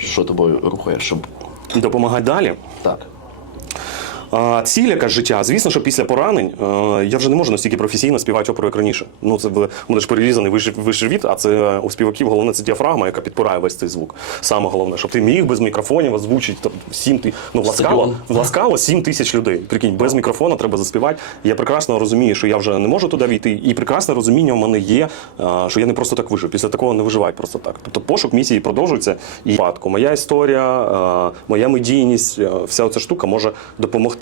що тобою рухає, щоб Допомагати далі. так. А, ціль яка життя. Звісно, що після поранень е, я вже не можу настільки професійно співати оперу, як раніше. Ну це буде буде ж перерізаний вищий, від, а це у співаків головне це діафрагма, яка підпирає весь цей звук. Саме головне, щоб ти міг без мікрофонів озвучити там, сім ти. Ну, ласкаво, ласкаво 7 тисяч людей. Прикинь, без мікрофона треба заспівати. Я прекрасно розумію, що я вже не можу туди війти, і прекрасне розуміння в мене є, е, що я не просто так вижив. Після такого не виживають просто так. Тобто пошук місії продовжується. І. Моя історія, е, моя медійність, вся ця штука може допомогти.